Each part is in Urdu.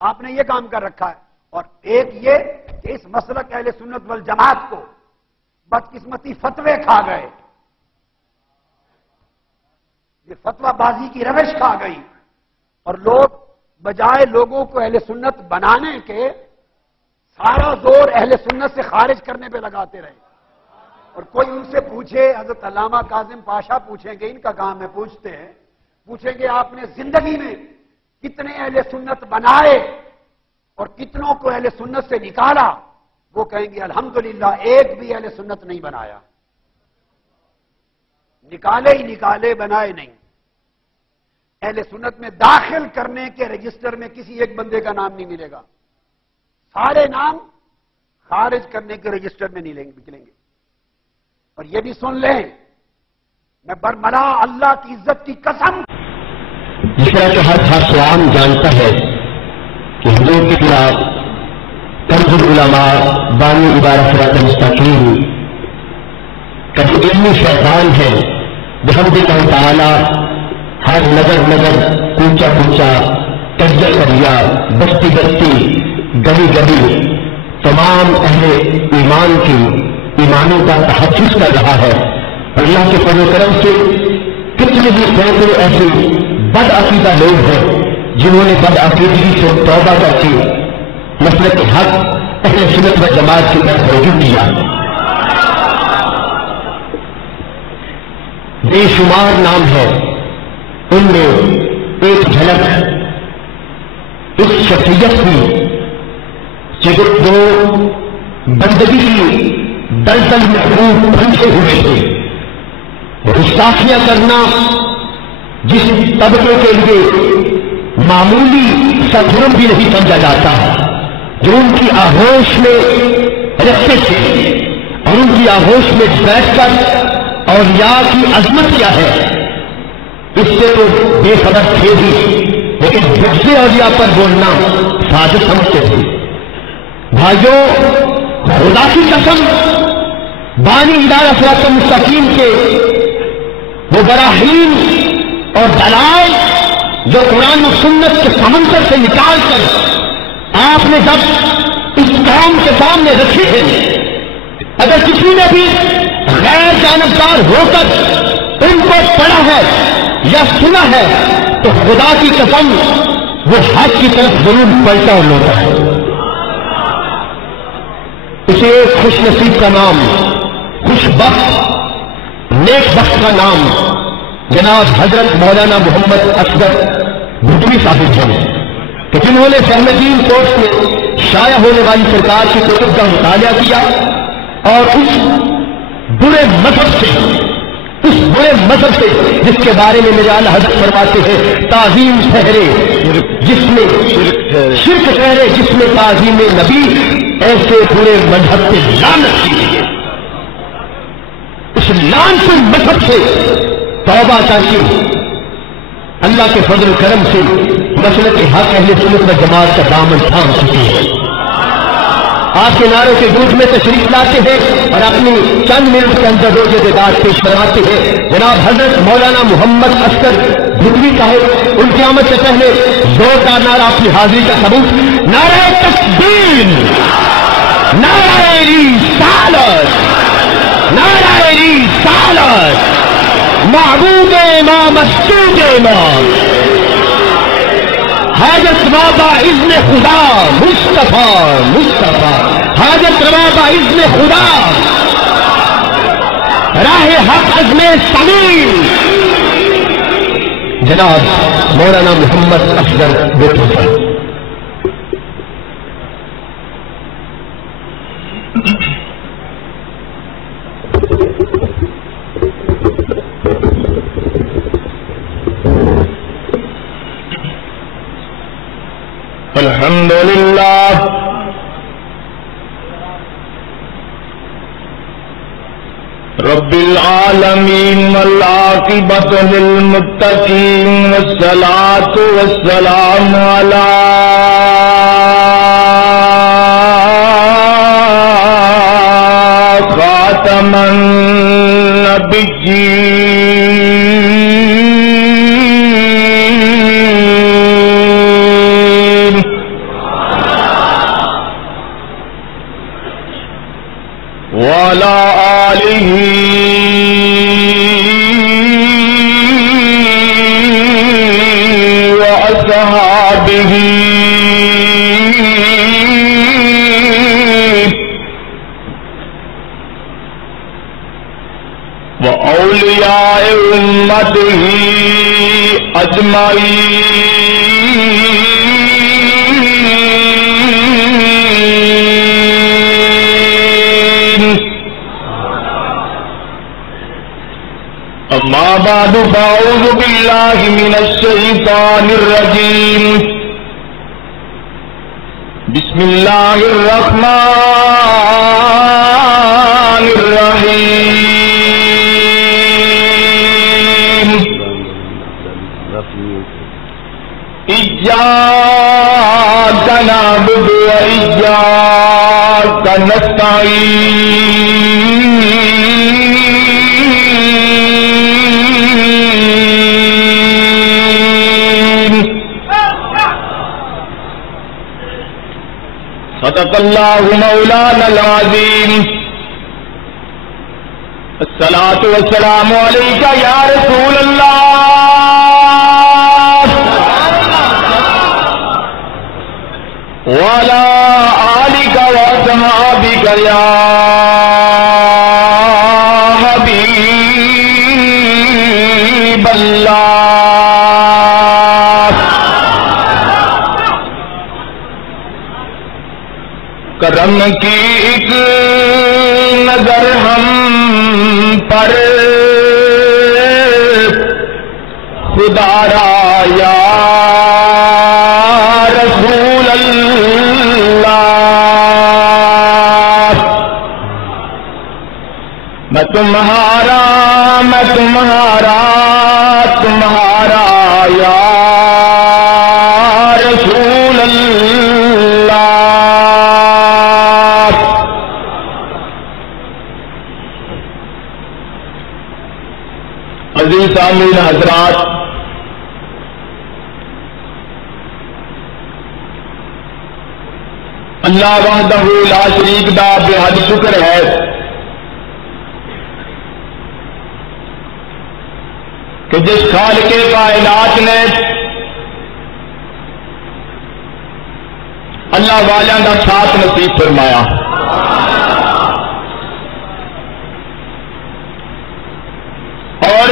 آپ نے یہ کام کر رکھا ہے۔ اور ایک یہ کہ اس مسلک اہل سنت والجماعت کو بدقسمتی فتوے کھا گئے، یہ فتوہ بازی کی روش کھا گئی، اور لوگ بجائے لوگوں کو اہل سنت بنانے کے سارا زور اہل سنت سے خارج کرنے پہ لگاتے رہے۔ اور کوئی ان سے پوچھے، حضرت علامہ کاظم پاشا پوچھیں گے، ان کا کام ہے پوچھتے ہیں، پوچھیں گے آپ نے زندگی میں کتنے اہل سنت بنائے اور کتنوں کو اہل سنت سے نکالا؟ وہ کہیں گے الحمدللہ ایک بھی اہل سنت نہیں بنایا، نکالے ہی نکالے، بنائے نہیں۔ اہل سنت میں داخل کرنے کے رجسٹر میں کسی ایک بندے کا نام نہیں ملے گا، سارے نام خارج کرنے کے رجسٹر میں نہیں نکلیں گے۔ اور یہ بھی سن لیں، میں برملا اللہ کی عزت کی قسم، جس طرح کہ ہر خاص عام جانتا ہے کہ حضور کے خلاف کنز العلماء بانی عبارت صراط المستقیم کا جو علمی شیطان ہے، بحمد اللہ تعالی ہر نگر کوچا کوچا کجا کریا بستی بستی گلی گلی تمام اہل ایمان کی ایمانوں کا تحفظ کر رہا ہے۔ اور اللہ کے فضل و کرم سے کتنے بھی سینکڑوں ایسے بد عقیدہ لوگ ہیں جنہوں نے بد عقیدگی سے توبہ کر کے مسلک حق اہل سنت و جماعت کی طرف رجوع کیا۔ بے شمار نام ہے، ان میں ایک جھلک اس شخصیت کی جو بندگی کی دلدل میں خوب پھنسے ہوئے تھے، گستاخیاں کرنا جس طبقے کے لیے معمولی سا جرم بھی نہیں سمجھا جاتا، جو ان کی آغوش میں رہتے تھے اور ان کی آغوش میں بیٹھ کر اولیاء کی عظمت کیا ہے اس سے تو بے خبر تھے ہی، لیکن حفظ اولیاء پر بولنا سازش سمجھتے تھے۔ بھائیوں، خدا کی قسم، بانی ادارہ صراط المستقیم کے وہ براہین اور دلائل جو قرآن و سنت کے سمندر سے نکال کر آپ نے جب اس قوم کے سامنے رکھے ہیں، اگر کسی نے بھی غیر جانبدار ہو کر ان کو پڑھا ہے یا سنا ہے تو خدا کی قسم وہ حق کی طرف ضرور پلٹا اور لوٹا ہے۔ اسے ایک خوش نصیب کا نام، خوش بخت نیک بخت کا نام جناب حضرت مولانا محمد اصغر بھٹوی صاحب ہیں کہ جنہوں نے فہم دین کورس میں شائع ہونے والی سرکار کی کتب کا مطالعہ کیا اور اس برے مذہب سے جس کے بارے میں میرے اعلیٰ حضرت فرماتے ہیں تعظیم ٹھہرے جس میں شرک ٹھہرے جس میں تعظیم نبی، ایسے برے مذہب سے لعنت کی ہے۔ اس لعنت مذہب سے توبہ چاہیے۔ اللہ کے فضل و کرم سے مسلک حق اہل سنت و جماعت کا دامن تھام چکی ہے۔ آپ کے نعروں کے گونج میں تشریف لاتے ہیں اور اپنی چند منٹ کے اندر روزے دیدار پیش کرواتے ہیں جناب حضرت مولانا محمد اصغر بھٹوی صاحب۔ ان کی آمد سے پہلے زوردار نعرہ اپنی حاضری کا ثبوت، نعرہ تکبیر، نعرہ رسالت، نعرہ رسالت، معبود امام مسجود امام حاجت روا با اذن خدا مصطفیٰ حاجت روا با اذن خدا راہ حق عزم سمین جناب مولانا محمد اصغر بھٹوی۔ الحمدللہ رب العالمین والعاقبۃ للمتقین والصلاة والسلام علی خاتم النبیین وعلى آله وأصحابه وأولياء أمته أجمعين. أما بعد فأعوذ بالله من الشيطان الرجيم. بسم الله الرحمن الرحيم. إياك نعبد وإياك نستعين. صدق الله مولانا العظيم. الصلاة والسلام عليك يا رسول الله وعلى آلك وأصحابك يا حبيب الله. کرم کی ایک نظر ہم پر خدا را یا رسول اللہ. میں تمہارا تمہارا یا رسول اللہ. عزیز سامعین حضرات، اللہ وحدہ لا شریک دا بے حد شکر ہے کہ جس خالق کائنات نے اللہ والیاں دا ساتھ نصیب فرمایا. اور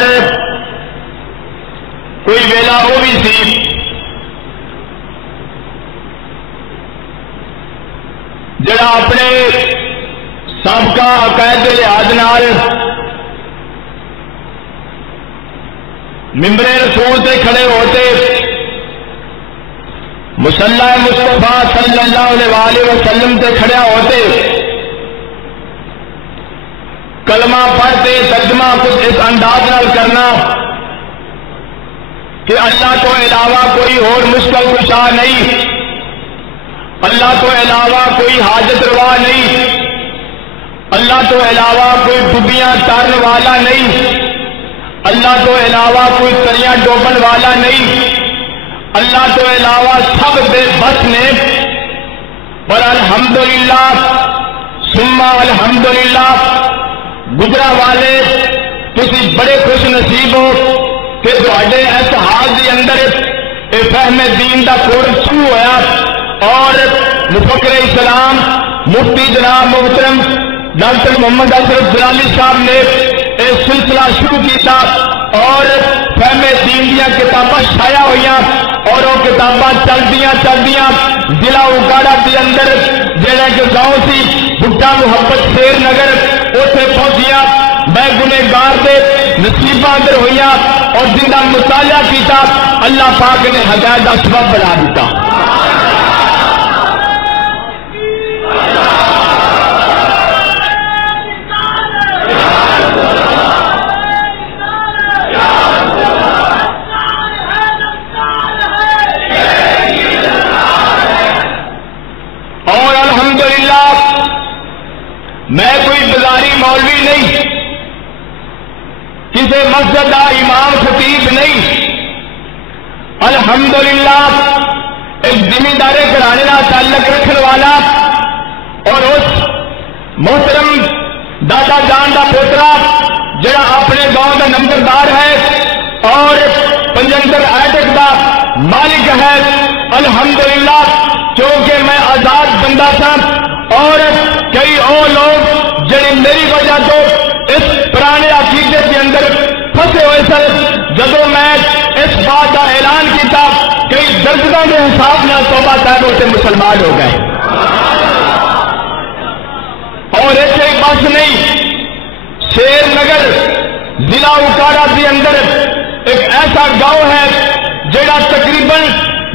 کوئی ویلا وہ بھی سی جڑا اپنے سابقہ عقائد لحاظ نال ممبر رسول سے کھڑے ہوتے مصلی مصطفیٰ صلی اللہ علیہ وسلم سے کھڑے ہوتے کلمہ پڑھتے ترجمہ کچھ اس انداز نال کرنا کہ اللہ تو علاوہ کوئی اور مشکل کشا نہیں، اللہ تو علاوہ کوئی حاجت روا نہیں، اللہ تو علاوہ کوئی ڈبیاں تارن والا نہیں، اللہ تو علاوہ کوئی تریاں ڈوبن والا نہیں، اللہ تو علاوہ سب بے بس نے. پر الحمدللہ ثم الحمدللہ گجرا والے تسی بڑے خوش نصیب ہو کہ تھوڑے اس حال کے اندر اے فہم دین دا کورس شروع ہوا اور مفکر اسلام مفتی جناب محترم ڈاکٹر محمد اشرف جلالی صاحب نے یہ سلسلہ شروع کیا اور فہم دین دیا کتاباں شائع ہوئی اور وہ کتاباں چلدیاں ضلع اکاڑا کے اندر جہاں کہ گاؤں سی بھٹا محبت شیر نگر اتنے پہنچیا. میں گنہگار دے نصیباں اندر ہوئی اور جن کا مطالعہ کیتا اللہ پاک نے ہدایت کا سبب بنا دیتا. اور الحمدللہ میں کوئی بازاری مولوی نہیں، کسی مسجد کا امام خطیب نہیں، الحمدللہ ایک ذمہ دار گھرانے کا تعلق رکھنے والا اور اس محترم میرا جان دا پوترا جڑا اپنے گاؤں کا نمبردار ہے اور پنجندر ایٹک کا مالک ہے، الحمدللہ کیونکہ میں آزاد بندہ تھا اور کئی اور لوگ جڑے میری وجہ تو اس پرانے عقیدے کے اندر پھنسے ہوئے سن، جب میں اس بات کا اعلان کیا کئی درجنوں کے حساب میں توبہ طیبہ سے مسلمان ہو گئے۔ اور ایسے ہی بس نہیں، شیر نگر ضلع اوکارا کے اندر ایک ایسا گاؤں ہے جڑا تقریباً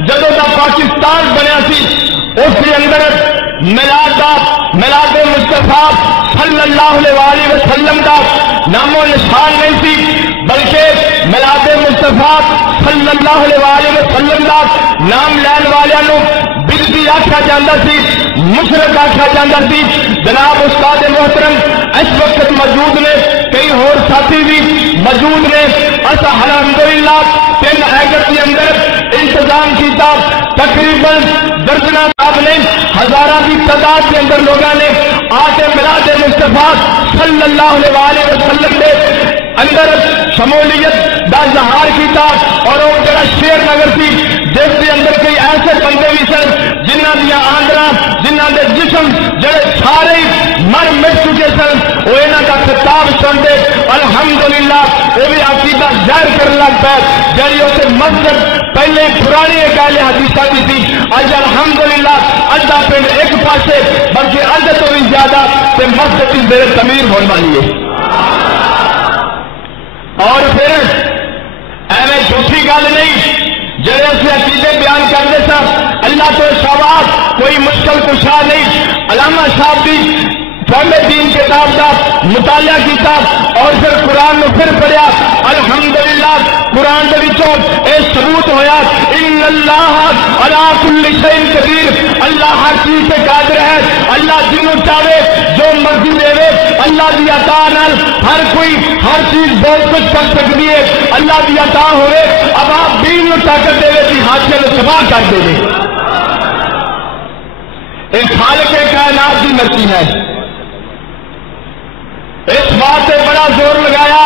جدوں دا پاکستان بنیا سی اس کے اندر میلاد مصطفیٰ صلی اللہ علیہ وسلم کا نام و نشان نہیں سی، بلکہ میلاد مصطفیٰ صلی اللہ علیہ وسلم کا نام لین والوں بدعتی آکھا جاتا سی، مشرک آکھا جاتا سی۔ جناب استاد محترم اس وقت موجود نے، کئی اور ساتھی بھی موجود نے، اصا الحمدللہ 3 ایکڑ کے اندر انتظام کیتا، تقریباً درجنہ صاحب نے ہزارہ کی تعداد کے اندر لوگوں نے آ کے میلاد مصطفیٰ صلی اللہ علیہ وسلم کے اندر شمولیت کا اظہار کیتا۔ اور وہ جڑا شیر نگر سی جس کے اندر کئی ایسے بندے بھی سن جنہ دیا آندرا جنہ دے جسم جڑے سارے مر مٹ چکے سن، وہ انہوں کا خطاب سنتے الحمدللہ وہ بھی عقیدہ ظاہر کرنے لگ پہ، جڑی اسے مسجد پہلے پرانی اکائل حدیثہ کی تھی، اج الحمدللہ ادھا پنڈ ایک پاسے بلکہ ادھے تو بھی زیادہ تے مسجد کی زیر تعمیر ہونے والی ہے۔ اور پھر ایویں جھوٹی گل نہیں، جڑے اسے عقیدے بیان کرتے سا اللہ تو سواب کوئی مشکل کشا نہیں۔ علامہ صاحب بھی فہم دین کتاب کا مطالعہ کیتا اور پھر قرآن میں پھر پڑھیا، الحمدللہ قرآن کے وچوں اے ثبوت ہویا ان اللہ علی کل شیء قدیر، اللہ ہر چیز سے قادر ہے، اللہ جنوں چاہے جو مرضی دے، اللہ دی عطا نال ہر کوئی ہر چیز بہت کچھ کر سکتی ہے، اللہ دی عطا ہوئے اب آپ دین نو طاقت دے کہ حادثے کو تباہ کر دے دے، ایک خالق کائنات کی مرضی ہے۔ اس بات سے بڑا زور لگایا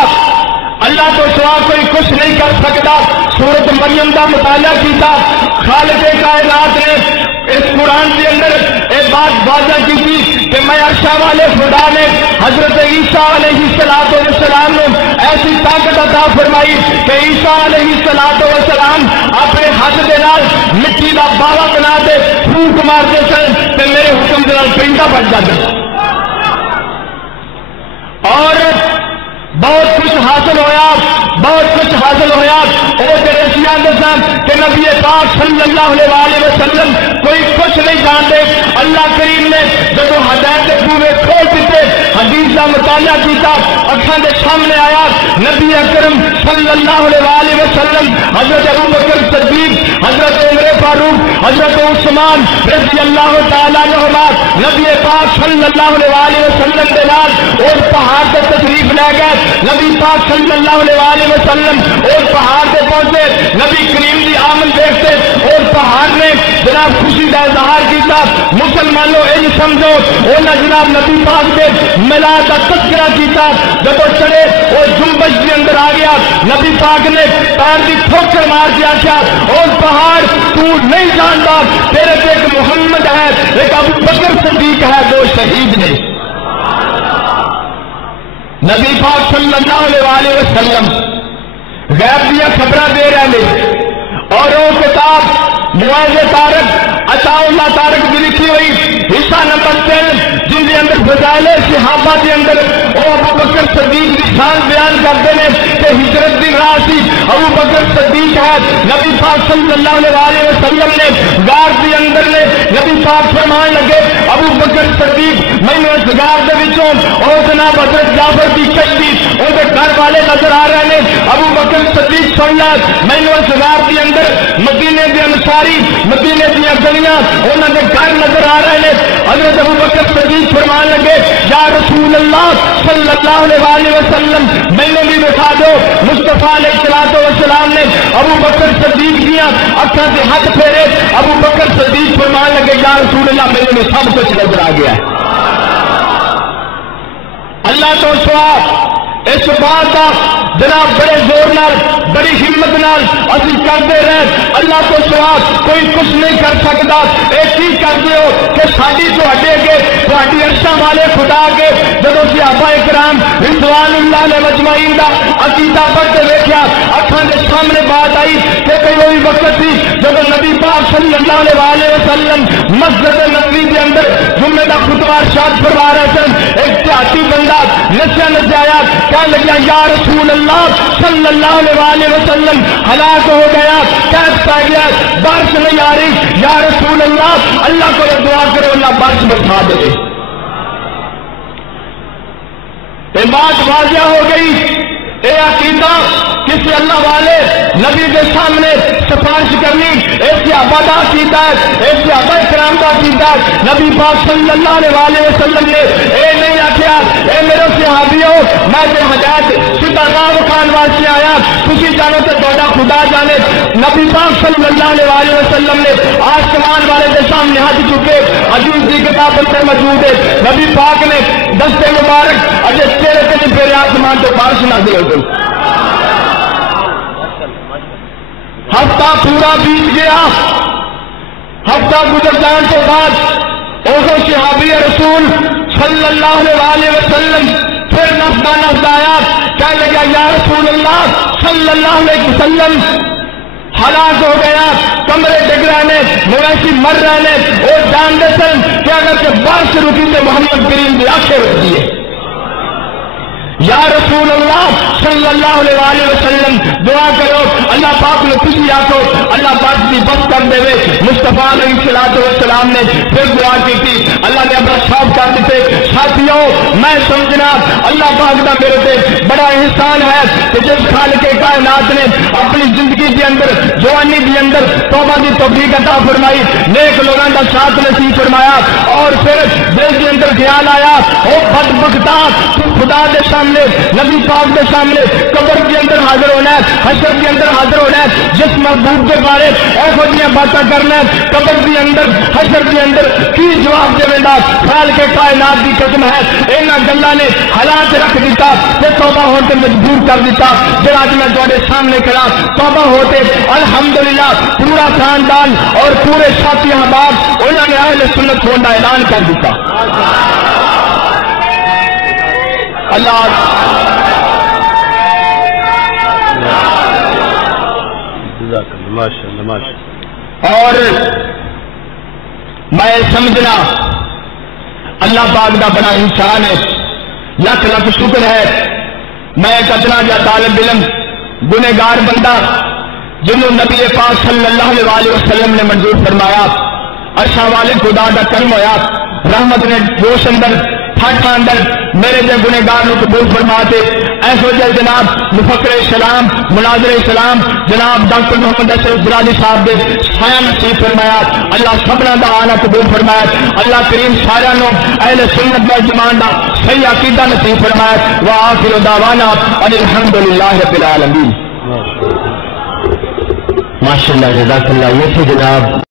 اللہ تو سوا کوئی کچھ نہیں کر سکتا، سورۃ مریم کا مطالعہ کیتا، خالق کائنات نے اس قرآن کے اندر ایک بات واضح کی تھی کہ میں عرشہ والے خدا نے حضرت عیسیٰ علیہ السلام نے ایسی طاقت عطا فرمائی کہ عیسیٰ علیہ السلام اپنے ہاتھ کے نال مٹی کا باوا بنا کے پھونک مارتے سن تے میرے حکم کے نال پرندہ بن جاتا، اور بہت کچھ حاصل ہویا، بہت کچھ حاصل ہویا۔ وہ جڑے سیاندے سن کہ نبی پاک صلی اللہ علیہ وسلم کوئی کچھ نہیں جانتے، اللہ کریم نے جب ہدایت کے پورے کھول دیتے، حدیث کا مطالعہ کیتا، اکھاں دے سامنے آیا نبی اکرم صلی اللہ علیہ وسلم، حضرت ابوبکر صدیق، حضرت عمر فاروق، حضرت عثمان رضی اللہ تعالیٰ عنہما نبی پاک صلی اللہ علیہ وسلم کے نال اور پہاڑ سے تشریف لے گئے، نبی پاک صلی اللہ علیہ وسلم اور پہاڑ سے پہنچے، نبی کریم کی آمد دیکھتے اور پہاڑ نے جناب خوشی کا اظہار کیا، مسلمانوں یہ سمجھو انہیں جناب نبی پاک کے میلاد کا تذکرہ کیا، جب وہ چڑھے وہ جنبش کے اندر آ گیا، نبی پاک نے پیر کی ٹھوکر مار دیا کیا، اور پہاڑ تو نہیں جانتا تیرے پہ ایک محمد ہے، ایک ابو بکر صدیق ہے، دو شہید نے۔ نبی پاک صلی اللہ علیہ وسلم غیب دیا خبریں دے رہے ہیں، اور وہ کتاب موعظ طارق عطا اللہ طارق بھی لکھی ہوئی حصہ نمبر 3 جن کے اندر فضائل صحابہ کے اندر وہ ابو بکر صدیق کی شان بیان کرتے ہیں کہ ہجرت کی راہ سی ابو بکر صدیق ہے، نبی پاک صلی اللہ علیہ وسلم نے غار کے اندر نے نبی پاک فرمان لگے ابو بکر صدیق مینوں اس غار دے وچوں اور جناب حضرت جعفر کی کشتی ان کے گھر والے نظر آ رہے ہیں، ابو بکر صدیق سن لے مینوں اس غار کے اندر مدینے کے انصاری مدینے دیا گلیاں انہوں نے گھر نظر آ رہے ہیں، حضرت ابو بکر صدیق فرمان لگے یا رسول اللہ صلی اللہ علیہ وسلم مینوں بھی بٹھا دو، مصطفیٰ علیہ السلام نے ابو بکر صدیق دیا اکھاں سے ہاتھ پھیرے، ابو بکر صدیق فرمان لگے یا رسول اللہ مینوں بھی سب کچھ نظر آ گیا ہے۔ اللہ تو سوا اس بات کا جناب بڑے زور نال بڑی ہمت نال اسی کرتے رہے اللہ تو سوا کوئی کچھ نہیں کر سکتا. ایک ہی کر دیو کہ ساری تھوڑی عرشاں والے خدا کے جدو صحابہ کرام رضوان اللہ علیہ مجمعین دا عقیدہ پڑھتے دیکھا اکھاں دے سامنے بات آئی کہ کوئی وہی وقت تھی جب نبی پاک صلی اللہ علیہ وسلم مسجد نبوی کے اندر جمعے کا خطبہ ارشاد فرما رہے تھے. ایک دیہاتی بندہ نچیا نچایا کہنے لگا یا رسول اللہ صلی اللہ علیہ وسلم ہلاک ہو گیا قید پا گیا بارش نہیں آ رہی یا رسول اللہ اللہ کو دعا کرو اللہ بارش برسا دے. یہ بات واضح ہو گئی. یہ عقیدہ کسی اللہ والے نبی کے سامنے سفارش کرنی ایک صحابہ کا عقیدہ ہے ایک صحابہ کرام کا عقیدہ ہے. نبی پاک صلی اللہ علیہ وسلم نے اے نہیں آخیا اے میرے صحابیوں میں ہدایت سیدھا راہ کھان واسطے آیا تھی جانو تو تھوڑا خدا جانے. نبی پاک صلی اللہ علیہ وسلم نے آسمان والے کے سامنے ہاتھ چکے حدیث کی کتاب پر موجود ہے. نبی پاک نے دستے مبارک اجے تیرے کے پھر آسمان تو بارش نازل ہو گئی. ہفتہ پورا بیت گیا. ہفتہ گزر جانے کے بعد اوہو صحابی رسول صلی اللہ علیہ وسلم پھر نفس نفس آیا کہنے لگا یا رسول اللہ صلی اللہ علیہ وسلم ہلاک ہو گیا کمرے ڈگ رہے مویشی مر رہے اور جانتے سن کہ اگر کہ بارش رکی تو محمد کریم کی آنکھیں رکھتی ہے. یا رسول اللہ صلی اللہ علیہ وسلم دعا کرو اللہ پاک نے خوشی آکو اللہ پاک کی بس کر دے. مصطفیٰ علیہ السلام نے پھر دعا کی تھی اللہ نے اپنا صاف کر دیتے. ساتھیوں میں سمجھنا اللہ پاک کا میرے سے بڑا احسان ہے کہ جس خالق کائنات نے اپنی زندگی کے اندر جوانی کے اندر توبہ کی توفیق عطا فرمائی نیک لوگوں کا ساتھ نصیب فرمایا اور پھر دل کے اندر خیال آیا او بدبختہ خدا کے سامنے نبی پاک کے سامنے قبر کے اندر حاضر ہونا ہے حشر کے اندر حاضر ہونا ہے. جس محبوب کے بارے ایسا باتیں کرنا ہے قبر کے اندر حشر کے اندر کی جواب دے گا. خال کے کائنات کی قسم ہے انہاں گلاں نے حالات رکھ دیتا تے توبہ ہوتے مجبور کر دیتا. پھر آج میں تمہارے سامنے کھڑا توبہ ہوتے الحمدللہ پورا خاندان اور پورے ساتھی احباب انہوں نے اہل سنت ہونے کا اعلان کر دیتا. اللہ اور میں سمجھنا اللہ پاک کا بڑا انسان ہے لکھ لکھ شکر ہے. میں ایک اتنا جا طالب علم گنہگار بندہ جنہوں نبی پاک صلی اللہ علیہ وسلم نے منظور فرمایا عرشاں والے خدا کا کرم ہویا رحمت نے جوش اندر پھٹ اندر میرے جو گنہگار قبول فرماتے ایسو جل جناب مفکر اسلام مناظر اسلام جناب ڈاکٹر محمد اشرف بلادی صاحب دے سایہ نصیب فرمایا. اللہ سبنا دا آنا قبول فرمایا. اللہ کریم سارا نو اہل سنت والجماعت دا صحیح عقیدہ نصیب فرمایا. وآخر دعوانا ان الحمدللہ رب العالمین. ماشاءاللہ جزاک اللہ. یہ تھے جناب